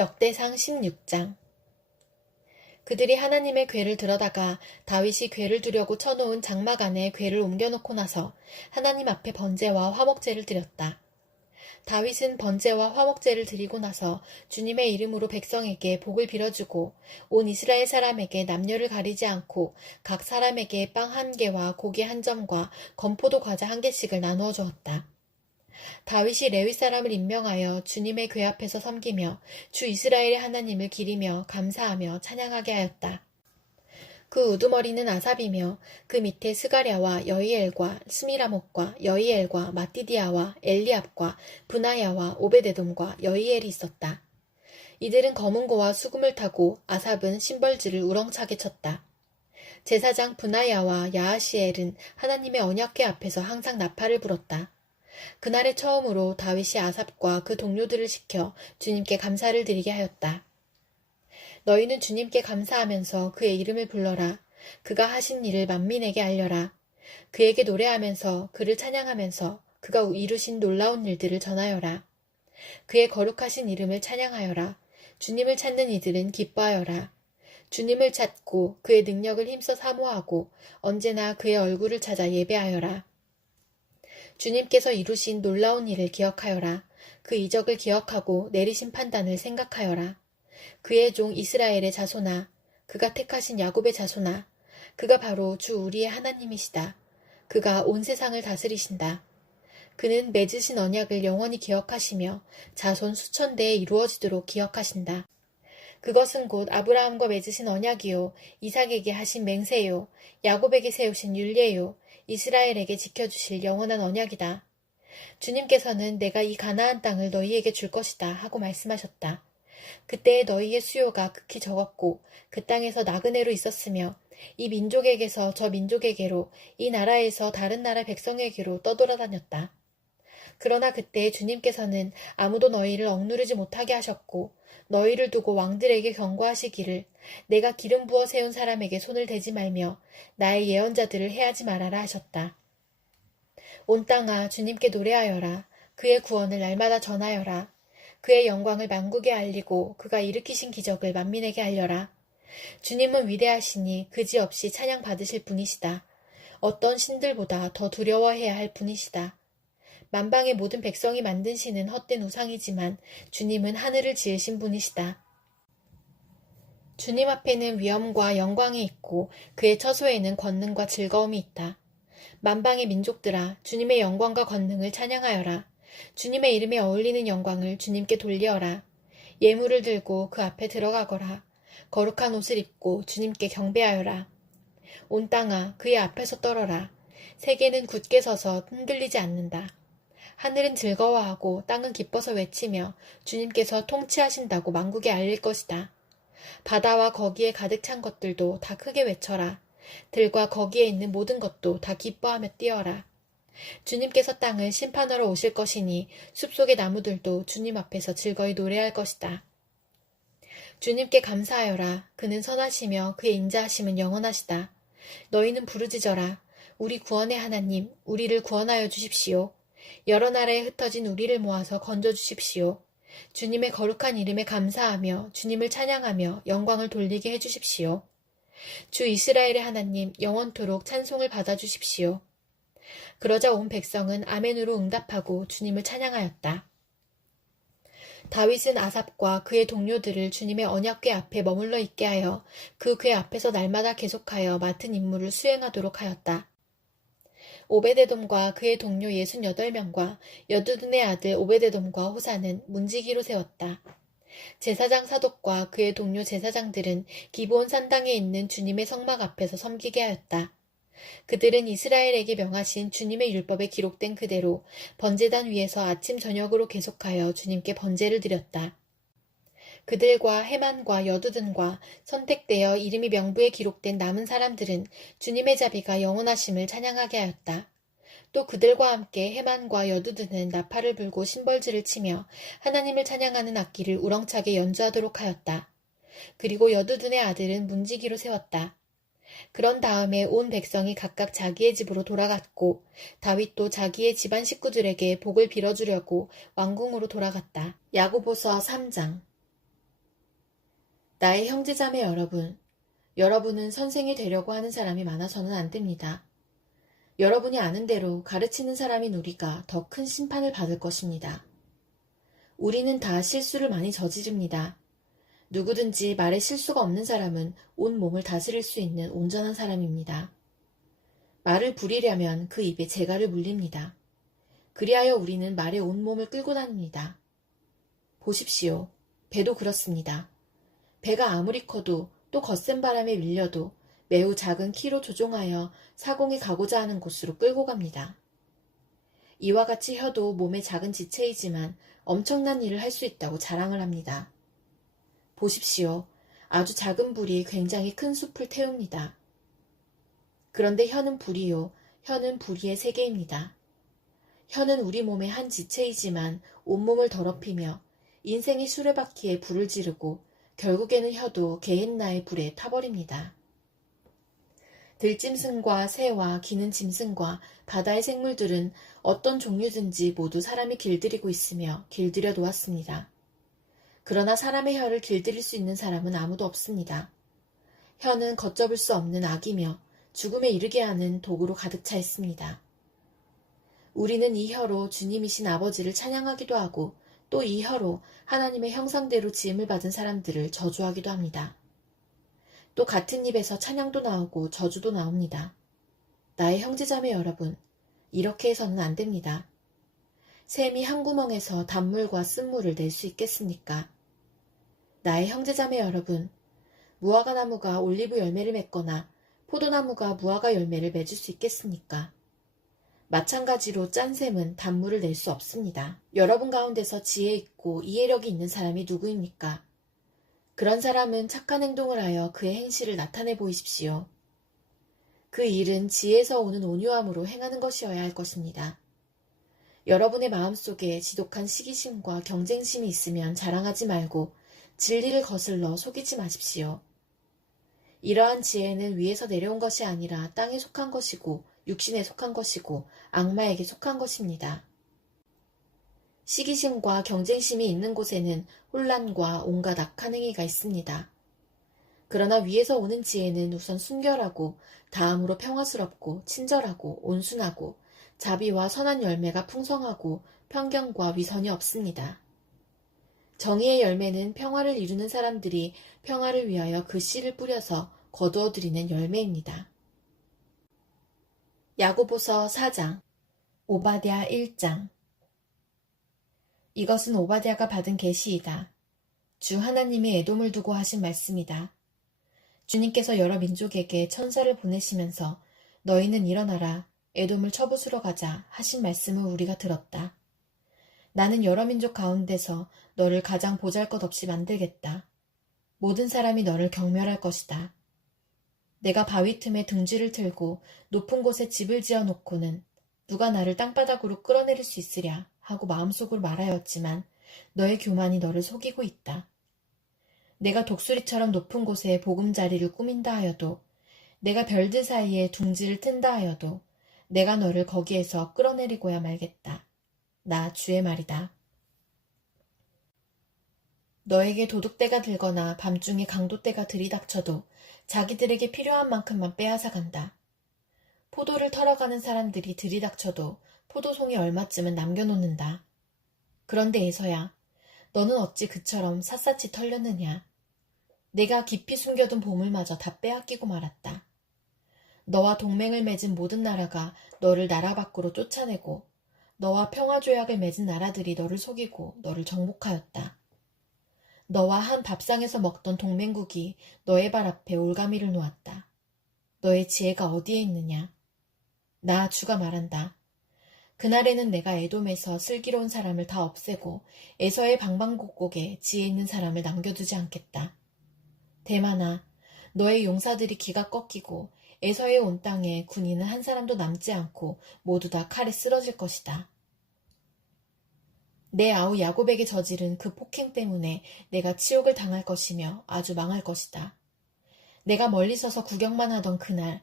역대상 16장. 그들이 하나님의 궤를 들어다가 다윗이 궤를 두려고 쳐놓은 장막 안에 궤를 옮겨놓고 나서 하나님 앞에 번제와 화목제를 드렸다. 다윗은 번제와 화목제를 드리고 나서 주님의 이름으로 백성에게 복을 빌어주고 온 이스라엘 사람에게 남녀를 가리지 않고 각 사람에게 빵 1개와 고기 1점과 건포도 과자 1개씩을 나누어 주었다. 다윗이 레위 사람을 임명하여 주님의 궤 앞에서 섬기며 주 이스라엘의 하나님을 기리며 감사하며 찬양하게 하였다. 그 우두머리는 아삽이며 그 밑에 스가랴와 여이엘과 스미라목과 여이엘과 마띠디아와 엘리압과 브나야와 오베데돔과 여이엘이 있었다. 이들은 검은 고와 수금을 타고 아삽은 심벌지를 우렁차게 쳤다. 제사장 브나야와 야하시엘은 하나님의 언약궤 앞에서 항상 나팔을 불었다. 그날의 처음으로 다윗이 아삽과 그 동료들을 시켜 주님께 감사를 드리게 하였다. 너희는 주님께 감사하면서 그의 이름을 불러라. 그가 하신 일을 만민에게 알려라. 그에게 노래하면서 그를 찬양하면서 그가 이루신 놀라운 일들을 전하여라. 그의 거룩하신 이름을 찬양하여라. 주님을 찾는 이들은 기뻐하여라. 주님을 찾고 그의 능력을 힘써 사모하고 언제나 그의 얼굴을 찾아 예배하여라. 주님께서 이루신 놀라운 일을 기억하여라. 그 이적을 기억하고 내리신 판단을 생각하여라. 그의 종 이스라엘의 자손아, 그가 택하신 야곱의 자손아, 그가 바로 주 우리의 하나님이시다. 그가 온 세상을 다스리신다. 그는 맺으신 언약을 영원히 기억하시며 자손 수천 대에 이루어지도록 기억하신다. 그것은 곧 아브라함과 맺으신 언약이요, 이삭에게 하신 맹세요, 야곱에게 세우신 율례요, 이스라엘에게 지켜주실 영원한 언약이다. 주님께서는 내가 이 가나안 땅을 너희에게 줄 것이다 하고 말씀하셨다. 그때의 너희의 수요가 극히 적었고 그 땅에서 나그네로 있었으며 이 민족에게서 저 민족에게로 이 나라에서 다른 나라 백성에게로 떠돌아다녔다. 그러나 그때 주님께서는 아무도 너희를 억누르지 못하게 하셨고 너희를 두고 왕들에게 경고하시기를 내가 기름 부어 세운 사람에게 손을 대지 말며 나의 예언자들을 해하지 말아라 하셨다. 온 땅아 주님께 노래하여라. 그의 구원을 날마다 전하여라. 그의 영광을 만국에 알리고 그가 일으키신 기적을 만민에게 알려라. 주님은 위대하시니 그지없이 찬양 받으실 분이시다. 어떤 신들보다 더 두려워해야 할 분이시다. 만방의 모든 백성이 만든 신은 헛된 우상이지만 주님은 하늘을 지으신 분이시다. 주님 앞에는 위엄과 영광이 있고 그의 처소에는 권능과 즐거움이 있다. 만방의 민족들아 주님의 영광과 권능을 찬양하여라. 주님의 이름에 어울리는 영광을 주님께 돌리어라. 예물을 들고 그 앞에 들어가거라. 거룩한 옷을 입고 주님께 경배하여라. 온 땅아 그의 앞에서 떨어라. 세계는 굳게 서서 흔들리지 않는다. 하늘은 즐거워하고 땅은 기뻐서 외치며 주님께서 통치하신다고 만국에 알릴 것이다. 바다와 거기에 가득 찬 것들도 다 크게 외쳐라. 들과 거기에 있는 모든 것도 다 기뻐하며 뛰어라. 주님께서 땅을 심판하러 오실 것이니 숲속의 나무들도 주님 앞에서 즐거이 노래할 것이다. 주님께 감사하여라. 그는 선하시며 그의 인자하심은 영원하시다. 너희는 부르짖어라. 우리 구원의 하나님, 우리를 구원하여 주십시오. 여러 나라에 흩어진 우리를 모아서 건져주십시오. 주님의 거룩한 이름에 감사하며 주님을 찬양하며 영광을 돌리게 해주십시오. 주 이스라엘의 하나님 영원토록 찬송을 받아주십시오. 그러자 온 백성은 아멘으로 응답하고 주님을 찬양하였다. 다윗은 아삽과 그의 동료들을 주님의 언약궤 앞에 머물러 있게 하여 그 궤 앞에서 날마다 계속하여 맡은 임무를 수행하도록 하였다. 오베데돔과 그의 동료 68명과 여두둔의 아들 오베데돔과 호사는 문지기로 세웠다. 제사장 사독과 그의 동료 제사장들은 기브온 산당에 있는 주님의 성막 앞에서 섬기게 하였다. 그들은 이스라엘에게 명하신 주님의 율법에 기록된 그대로 번제단 위에서 아침 저녁으로 계속하여 주님께 번제를 드렸다. 그들과 헤만과 여두둔과 선택되어 이름이 명부에 기록된 남은 사람들은 주님의 자비가 영원하심을 찬양하게 하였다. 또 그들과 함께 헤만과 여두둔은 나팔을 불고 심벌지를 치며 하나님을 찬양하는 악기를 우렁차게 연주하도록 하였다. 그리고 여두둔의 아들은 문지기로 세웠다. 그런 다음에 온 백성이 각각 자기의 집으로 돌아갔고 다윗도 자기의 집안 식구들에게 복을 빌어주려고 왕궁으로 돌아갔다. 야고보서 3장. 나의 형제자매 여러분, 여러분은 선생이 되려고 하는 사람이 많아서는 안 됩니다. 여러분이 아는 대로 가르치는 사람인 우리가 더 큰 심판을 받을 것입니다. 우리는 다 실수를 많이 저지릅니다. 누구든지 말에 실수가 없는 사람은 온 몸을 다스릴 수 있는 온전한 사람입니다. 말을 부리려면 그 입에 재갈을 물립니다. 그리하여 우리는 말에 온 몸을 끌고 다닙니다. 보십시오. 배도 그렇습니다. 배가 아무리 커도 또 거센 바람에 밀려도 매우 작은 키로 조종하여 사공에 가고자 하는 곳으로 끌고 갑니다. 이와 같이 혀도 몸의 작은 지체이지만 엄청난 일을 할 수 있다고 자랑을 합니다. 보십시오. 아주 작은 불이 굉장히 큰 숲을 태웁니다. 그런데 혀는 불이요. 혀는 불의의 세계입니다. 혀는 우리 몸의 한 지체이지만 온몸을 더럽히며 인생의 수레바퀴에 불을 지르고 결국에는 혀도 게헨나의 불에 타버립니다. 들짐승과 새와 기는 짐승과 바다의 생물들은 어떤 종류든지 모두 사람이 길들이고 있으며 길들여 놓았습니다. 그러나 사람의 혀를 길들일 수 있는 사람은 아무도 없습니다. 혀는 걷잡을 수 없는 악이며 죽음에 이르게 하는 독으로 가득 차 있습니다. 우리는 이 혀로 주님이신 아버지를 찬양하기도 하고 또 이 혀로 하나님의 형상대로 지음을 받은 사람들을 저주하기도 합니다. 또 같은 입에서 찬양도 나오고 저주도 나옵니다. 나의 형제자매 여러분, 이렇게 해서는 안 됩니다. 샘이 한 구멍에서 단물과 쓴물을 낼 수 있겠습니까? 나의 형제자매 여러분, 무화과나무가 올리브 열매를 맺거나 포도나무가 무화과 열매를 맺을 수 있겠습니까? 마찬가지로 짠 샘은 단물을 낼 수 없습니다. 여러분 가운데서 지혜 있고 이해력이 있는 사람이 누구입니까? 그런 사람은 착한 행동을 하여 그의 행실을 나타내 보이십시오. 그 일은 지혜에서 오는 온유함으로 행하는 것이어야 할 것입니다. 여러분의 마음속에 지독한 시기심과 경쟁심이 있으면 자랑하지 말고 진리를 거슬러 속이지 마십시오. 이러한 지혜는 위에서 내려온 것이 아니라 땅에 속한 것이고 육신에 속한 것이고 악마에게 속한 것입니다. 시기심과 경쟁심이 있는 곳에는 혼란과 온갖 악한 행위가 있습니다. 그러나 위에서 오는 지혜는 우선 순결하고 다음으로 평화스럽고 친절하고 온순하고 자비와 선한 열매가 풍성하고 편견과 위선이 없습니다. 정의의 열매는 평화를 이루는 사람들이 평화를 위하여 그 씨를 뿌려서 거두어들이는 열매입니다. 야고보서 4장, 오바댜 1장. 이것은 오바댜가 받은 계시이다. 주 하나님이 에돔을 두고 하신 말씀이다. 주님께서 여러 민족에게 천사를 보내시면서 너희는 일어나라, 에돔을 쳐부수러 가자 하신 말씀을 우리가 들었다. 나는 여러 민족 가운데서 너를 가장 보잘것없이 만들겠다. 모든 사람이 너를 경멸할 것이다. 내가 바위 틈에 둥지를 틀고 높은 곳에 집을 지어 놓고는 누가 나를 땅바닥으로 끌어내릴 수 있으랴 하고 마음속으로 말하였지만 너의 교만이 너를 속이고 있다. 내가 독수리처럼 높은 곳에 보금자리를 꾸민다 하여도 내가 별들 사이에 둥지를 튼다 하여도 내가 너를 거기에서 끌어내리고야 말겠다. 나 주의 말이다. 너에게 도둑대가 들거나 밤중에 강도떼가 들이닥쳐도 자기들에게 필요한 만큼만 빼앗아 간다. 포도를 털어가는 사람들이 들이닥쳐도 포도송이 얼마쯤은 남겨놓는다. 그런데 에서야, 너는 어찌 그처럼 샅샅이 털렸느냐. 내가 깊이 숨겨둔 보물마저 다 빼앗기고 말았다. 너와 동맹을 맺은 모든 나라가 너를 나라 밖으로 쫓아내고 너와 평화조약을 맺은 나라들이 너를 속이고 너를 정복하였다. 너와 한 밥상에서 먹던 동맹국이 너의 발 앞에 올가미를 놓았다. 너의 지혜가 어디에 있느냐? 나 주가 말한다. 그날에는 내가 에돔에서 슬기로운 사람을 다 없애고 에서의 방방곡곡에 지혜 있는 사람을 남겨두지 않겠다. 대만아, 너의 용사들이 기가 꺾이고 에서의 온 땅에 군인은 한 사람도 남지 않고 모두 다 칼에 쓰러질 것이다. 내 아우 야곱에게 저지른 그 폭행 때문에 내가 치욕을 당할 것이며 아주 망할 것이다. 내가 멀리 서서 구경만 하던 그날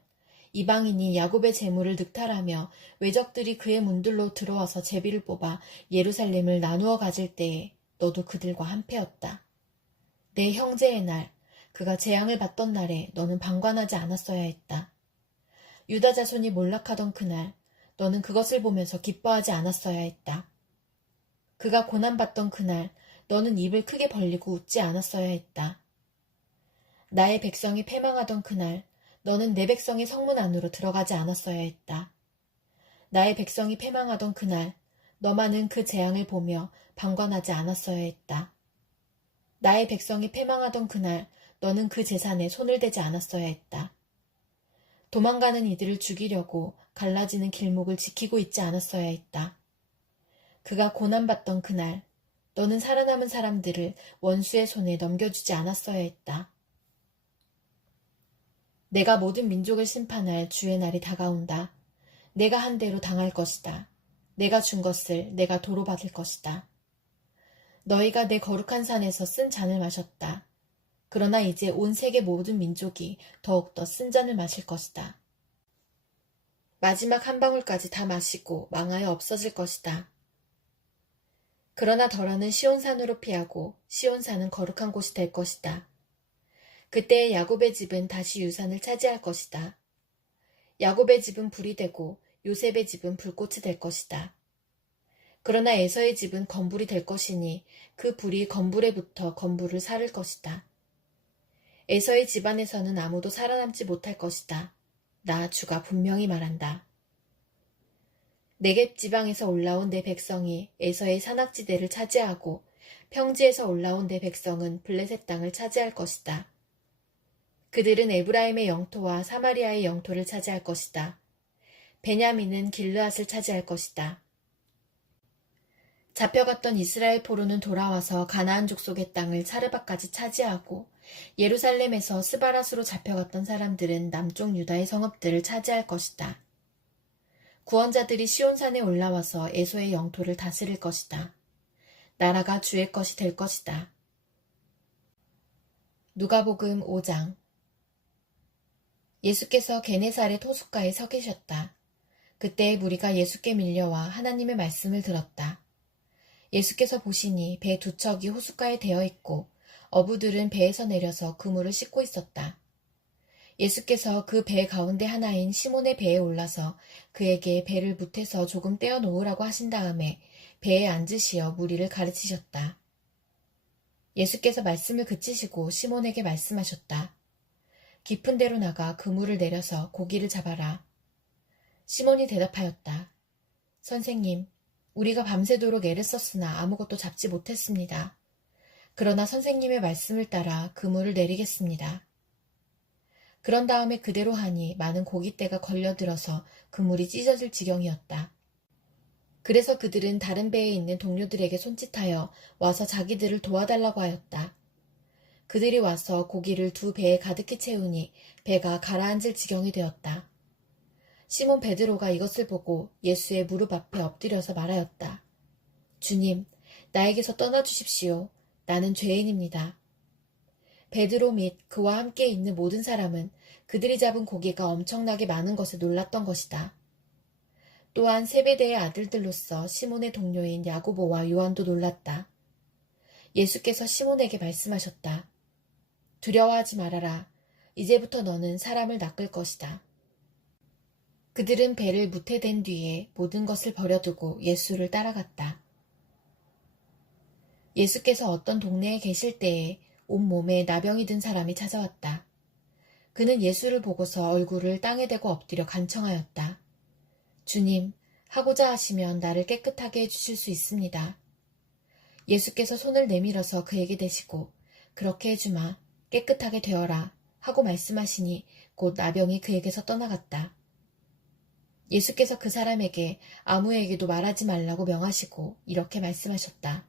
이방인이 야곱의 재물을 늑탈하며 외적들이 그의 문들로 들어와서 제비를 뽑아 예루살렘을 나누어 가질 때에 너도 그들과 한패였다. 내 형제의 날, 그가 재앙을 받던 날에 너는 방관하지 않았어야 했다. 유다 자손이 몰락하던 그날 너는 그것을 보면서 기뻐하지 않았어야 했다. 그가 고난받던 그날 너는 입을 크게 벌리고 웃지 않았어야 했다. 나의 백성이 패망하던 그날 너는 내 백성의 성문 안으로 들어가지 않았어야 했다. 나의 백성이 패망하던 그날 너만은 그 재앙을 보며 방관하지 않았어야 했다. 나의 백성이 패망하던 그날 너는 그 재산에 손을 대지 않았어야 했다. 도망가는 이들을 죽이려고 갈라지는 길목을 지키고 있지 않았어야 했다. 그가 고난받던 그날 너는 살아남은 사람들을 원수의 손에 넘겨주지 않았어야 했다. 내가 모든 민족을 심판할 주의 날이 다가온다. 내가 한 대로 당할 것이다. 내가 준 것을 내가 도로 받을 것이다. 너희가 내 거룩한 산에서 쓴 잔을 마셨다. 그러나 이제 온 세계 모든 민족이 더욱더 쓴 잔을 마실 것이다. 마지막 한 방울까지 다 마시고 망하여 없어질 것이다. 그러나 덜어는 시온산으로 피하고 시온산은 거룩한 곳이 될 것이다. 그때의 야곱의 집은 다시 유산을 차지할 것이다. 야곱의 집은 불이 되고 요셉의 집은 불꽃이 될 것이다. 그러나 에서의 집은 건불이 될 것이니 그 불이 건불에 붙어 건불을 사를 것이다. 에서의 집안에서는 아무도 살아남지 못할 것이다. 나 주가 분명히 말한다. 네겝 지방에서 올라온 내 백성이 에서의 산악지대를 차지하고 평지에서 올라온 내 백성은 블레셋 땅을 차지할 것이다. 그들은 에브라임의 영토와 사마리아의 영토를 차지할 것이다. 베냐민은 길르앗을 차지할 것이다. 잡혀갔던 이스라엘 포로는 돌아와서 가나안 족속의 땅을 차르바까지 차지하고 예루살렘에서 스바랏으로 잡혀갔던 사람들은 남쪽 유다의 성읍들을 차지할 것이다. 구원자들이 시온산에 올라와서 에소의 영토를 다스릴 것이다. 나라가 주의 것이 될 것이다. 누가복음 5장. 예수께서 게네사렛 호숫가에 서 계셨다. 그때 무리가 예수께 밀려와 하나님의 말씀을 들었다. 예수께서 보시니 배 두 척이 호숫가에 대어 있고 어부들은 배에서 내려서 그물을 씻고 있었다. 예수께서 그 배 가운데 하나인 시몬의 배에 올라서 그에게 배를 무태서 조금 떼어 놓으라고 하신 다음에 배에 앉으시어 무리를 가르치셨다. 예수께서 말씀을 그치시고 시몬에게 말씀하셨다. 깊은 데로 나가 그물을 내려서 고기를 잡아라. 시몬이 대답하였다. 선생님, 우리가 밤새도록 애를 썼으나 아무것도 잡지 못했습니다. 그러나 선생님의 말씀을 따라 그물을 내리겠습니다. 그런 다음에 그대로 하니 많은 고깃대가 걸려들어서 그물이 찢어질 지경이었다. 그래서 그들은 다른 배에 있는 동료들에게 손짓하여 와서 자기들을 도와달라고 하였다. 그들이 와서 고기를 두 배에 가득히 채우니 배가 가라앉을 지경이 되었다. 시몬 베드로가 이것을 보고 예수의 무릎 앞에 엎드려서 말하였다. 주님, 나에게서 떠나주십시오. 나는 죄인입니다. 베드로 및 그와 함께 있는 모든 사람은 그들이 잡은 고기가 엄청나게 많은 것에 놀랐던 것이다. 또한 세베대의 아들들로서 시몬의 동료인 야고보와 요한도 놀랐다. 예수께서 시몬에게 말씀하셨다. 두려워하지 말아라. 이제부터 너는 사람을 낚을 것이다. 그들은 배를 무태댄 뒤에 모든 것을 버려두고 예수를 따라갔다. 예수께서 어떤 동네에 계실 때에 온몸에 나병이 든 사람이 찾아왔다. 그는 예수를 보고서 얼굴을 땅에 대고 엎드려 간청하였다. 주님, 하고자 하시면 나를 깨끗하게 해주실 수 있습니다. 예수께서 손을 내밀어서 그에게 대시고 그렇게 해주마, 깨끗하게 되어라 하고 말씀하시니 곧 나병이 그에게서 떠나갔다. 예수께서 그 사람에게 아무에게도 말하지 말라고 명하시고 이렇게 말씀하셨다.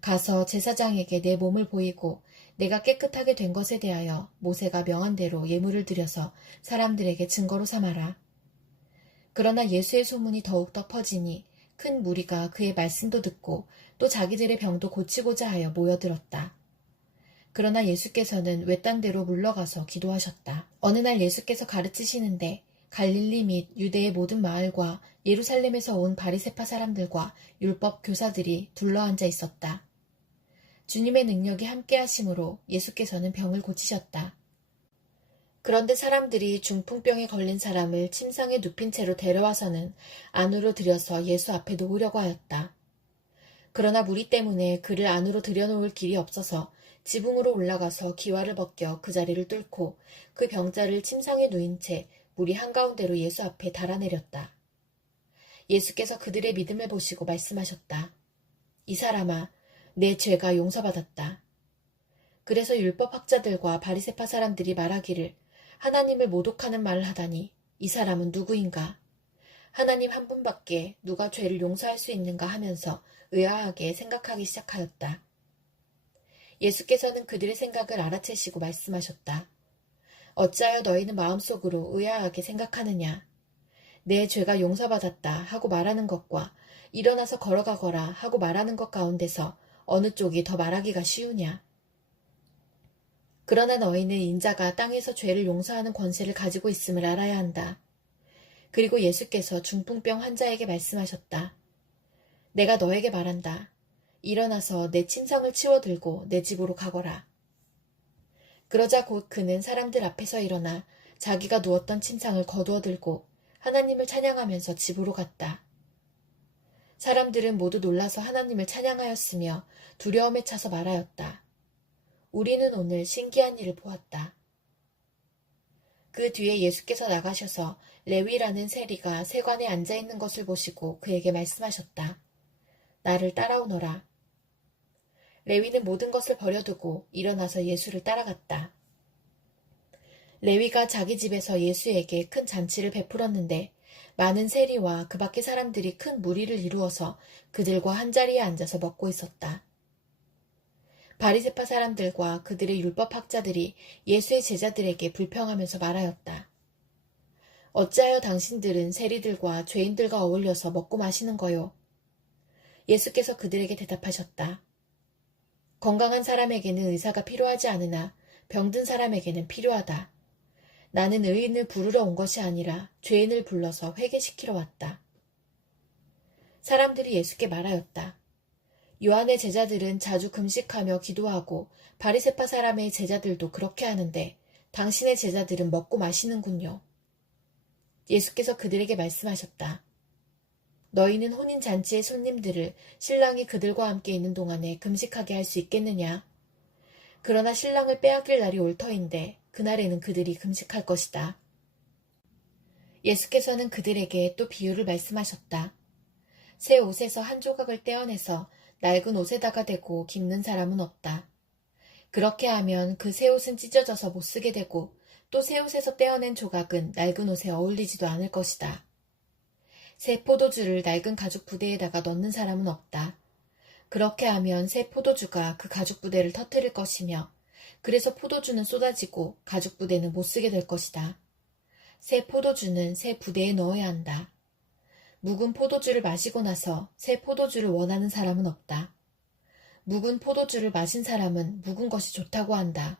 가서 제사장에게 내 몸을 보이고 내가 깨끗하게 된 것에 대하여 모세가 명한 대로 예물을 드려서 사람들에게 증거로 삼아라. 그러나 예수의 소문이 더욱더 퍼지니 큰 무리가 그의 말씀도 듣고 또 자기들의 병도 고치고자 하여 모여들었다. 그러나 예수께서는 외딴 데로 물러가서 기도하셨다. 어느 날 예수께서 가르치시는데 갈릴리 및 유대의 모든 마을과 예루살렘에서 온 바리새파 사람들과 율법 교사들이 둘러앉아 있었다. 주님의 능력이 함께 하심으로 예수께서는 병을 고치셨다. 그런데 사람들이 중풍병에 걸린 사람을 침상에 눕힌 채로 데려와서는 안으로 들여서 예수 앞에 놓으려고 하였다. 그러나 무리 때문에 그를 안으로 들여놓을 길이 없어서 지붕으로 올라가서 기와를 벗겨 그 자리를 뚫고 그 병자를 침상에 누인 채 무리 한가운데로 예수 앞에 달아내렸다. 예수께서 그들의 믿음을 보시고 말씀하셨다. 이 사람아, 내 죄가 용서받았다. 그래서 율법학자들과 바리새파 사람들이 말하기를 하나님을 모독하는 말을 하다니 이 사람은 누구인가? 하나님 한 분밖에 누가 죄를 용서할 수 있는가 하면서 의아하게 생각하기 시작하였다. 예수께서는 그들의 생각을 알아채시고 말씀하셨다. 어찌하여 너희는 마음속으로 의아하게 생각하느냐? 내 죄가 용서받았다 하고 말하는 것과 일어나서 걸어가거라 하고 말하는 것 가운데서 어느 쪽이 더 말하기가 쉬우냐? 그러나 너희는 인자가 땅에서 죄를 용서하는 권세를 가지고 있음을 알아야 한다. 그리고 예수께서 중풍병 환자에게 말씀하셨다. 내가 너에게 말한다. 일어나서 내 침상을 치워들고 내 집으로 가거라. 그러자 곧 그는 사람들 앞에서 일어나 자기가 누웠던 침상을 거두어 들고 하나님을 찬양하면서 집으로 갔다. 사람들은 모두 놀라서 하나님을 찬양하였으며 두려움에 차서 말하였다. 우리는 오늘 신기한 일을 보았다. 그 뒤에 예수께서 나가셔서 레위라는 세리가 세관에 앉아있는 것을 보시고 그에게 말씀하셨다. 나를 따라오너라. 레위는 모든 것을 버려두고 일어나서 예수를 따라갔다. 레위가 자기 집에서 예수에게 큰 잔치를 베풀었는데 많은 세리와 그 밖의 사람들이 큰 무리를 이루어서 그들과 한자리에 앉아서 먹고 있었다. 바리새파 사람들과 그들의 율법학자들이 예수의 제자들에게 불평하면서 말하였다. 어찌하여 당신들은 세리들과 죄인들과 어울려서 먹고 마시는 거요? 예수께서 그들에게 대답하셨다. 건강한 사람에게는 의사가 필요하지 않으나 병든 사람에게는 필요하다. 나는 의인을 부르러 온 것이 아니라 죄인을 불러서 회개시키러 왔다. 사람들이 예수께 말하였다. 요한의 제자들은 자주 금식하며 기도하고 바리새파 사람의 제자들도 그렇게 하는데 당신의 제자들은 먹고 마시는군요. 예수께서 그들에게 말씀하셨다. 너희는 혼인잔치의 손님들을 신랑이 그들과 함께 있는 동안에 금식하게 할 수 있겠느냐? 그러나 신랑을 빼앗길 날이 올 터인데 그날에는 그들이 금식할 것이다. 예수께서는 그들에게 또 비유를 말씀하셨다. 새 옷에서 한 조각을 떼어내서 낡은 옷에다가 대고 깁는 사람은 없다. 그렇게 하면 그 새 옷은 찢어져서 못 쓰게 되고 또 새 옷에서 떼어낸 조각은 낡은 옷에 어울리지도 않을 것이다. 새 포도주를 낡은 가죽 부대에다가 넣는 사람은 없다. 그렇게 하면 새 포도주가 그 가죽 부대를 터뜨릴 것이며 그래서 포도주는 쏟아지고 가죽 부대는 못 쓰게 될 것이다. 새 포도주는 새 부대에 넣어야 한다. 묵은 포도주를 마시고 나서 새 포도주를 원하는 사람은 없다. 묵은 포도주를 마신 사람은 묵은 것이 좋다고 한다.